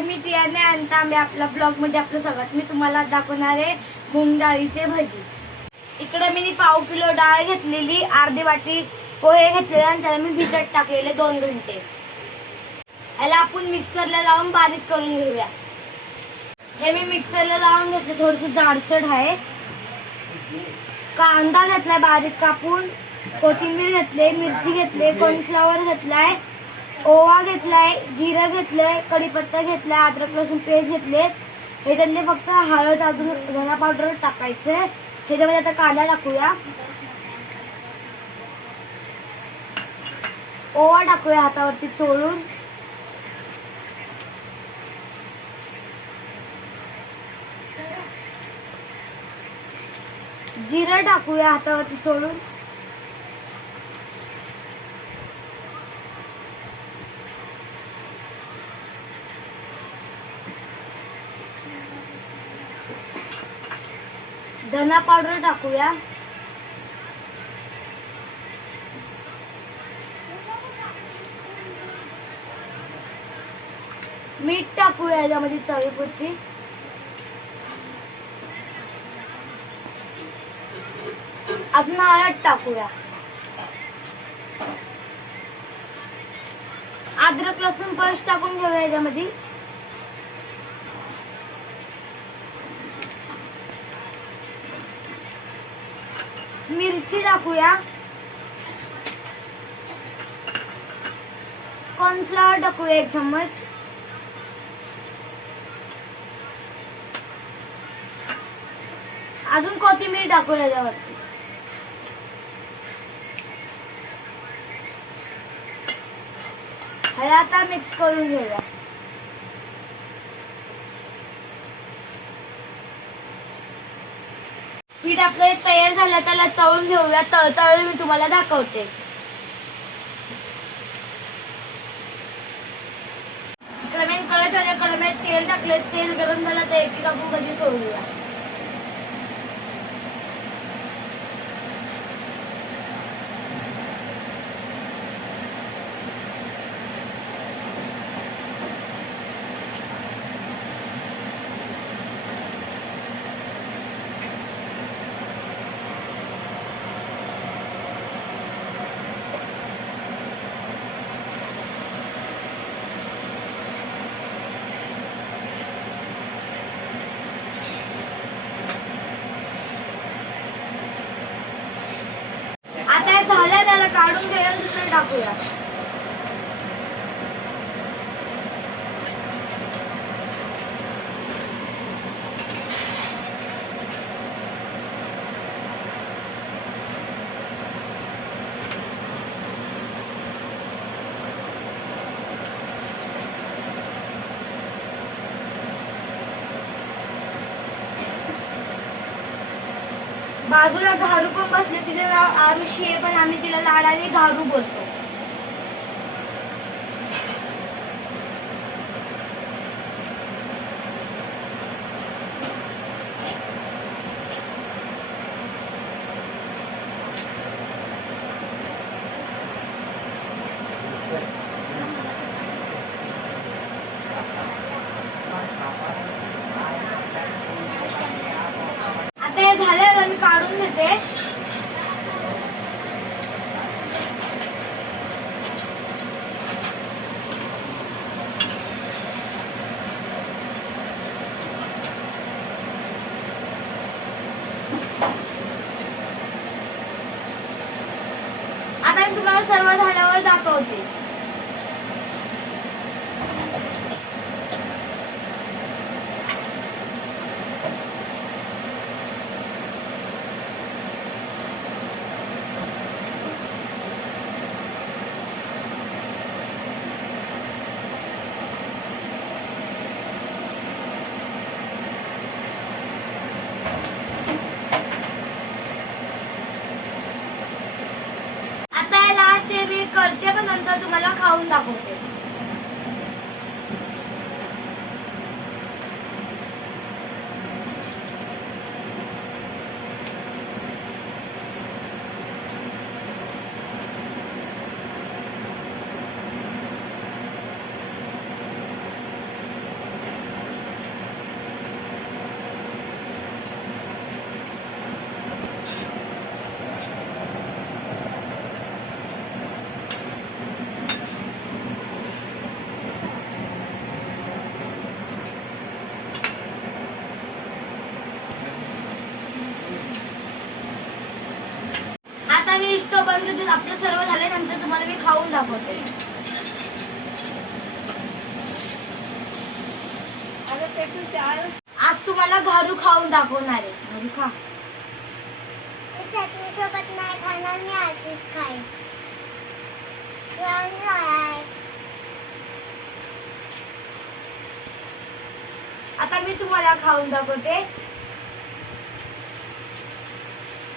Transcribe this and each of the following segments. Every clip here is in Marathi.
नमस्कार, मी टियाने अंतांबे. आपला ब्लॉग मध्ये आपलं स्वागत. मी तुम्हाला दाखवणार आहे मूग डाळीचे भजी. इकडे मी पाव किलो डाळ घेतलेली, अर्धी वाटी पोहे घेतलेले आणि त्याला मी भिजत टाकलेले 2 घंटे. याला आपण मिक्सरला लावून बारीक करून घेऊया. हे मी मिक्सरला लावून घेतले, थोडीशी जाडसर आहे. कांदा घेतलाय बारीक कापून, कोथिंबीर घेतले, मिरची घेतले, कॉर्नफ्लॉवर घेतलाय, ओवा घेतलाय, जिरं घेतलंय, कढीपत्ता घेतलाय, अद्रक लसूण पेस्ट घेतले. ह्याच्यातले फक्त हळद अजून धना पावडर टाकायचे. ह्याच्यामध्ये आता कांदा टाकूया, ओवा टाकूया हातावरती चोळून, जिरं टाकूया हातावरती चोळून, धना पावडर टाकूया, मीठ टाकूया याच्यामध्ये चवीपुरती, अजून हळद टाकूया, अद्रक लसूण पेस्ट टाकून घेऊया याच्यामध्ये, मिरची टाकूया, कॉर्नफ्लॉवर टाकूया 1 चम्मच, अजून कोथिंबीर टाकूया याच्यावरती. हे आता मिक्स करून घेऊया. पीठ आपलं तयार झालं, त्याला तळून घेऊया. तळून मी तुम्हाला दाखवते. कढईत तेल टाकले, तेल गरम झालं तर एक आपण भजी सोडूया. आता झालं, त्याला काढून घ्यायला दुसरं टाकूया. बाजूला घारू पण बसले, तिथे आरुषी आहे, पण आम्ही तिला लाडाने घारू बोलतो. आता हे झाल्यावर मी काढून घेते. आता मी तुम्हाला सर्व झाल्यावर दाखवते. आता लास्ट मी करते, पण नंतर तुम्हाला नंतर आपलं सर्व झाल्यानंतर तुम्हाला मी खाऊन दाखवते. आज तुम्हाला घारू खाऊन दाखवणार आहे. घारू खा. चटणी सोबत नाही खाणार मी, अशीच खाईन. आता मी तुम्हाला खाऊन दाखवते.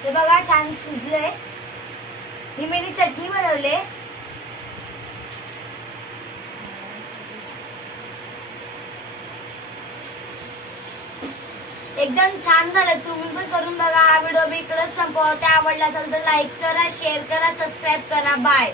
हे बघा छान शिजलंय. ही मी चटणी बनवले. एकदम छान झालं. तुम्ही पण करून बघा. हा व्हिडिओ मी इकडेच संपवते. आवडला असेल तर लाईक करा, शेअर करा, सबस्क्राईब करा. बाय.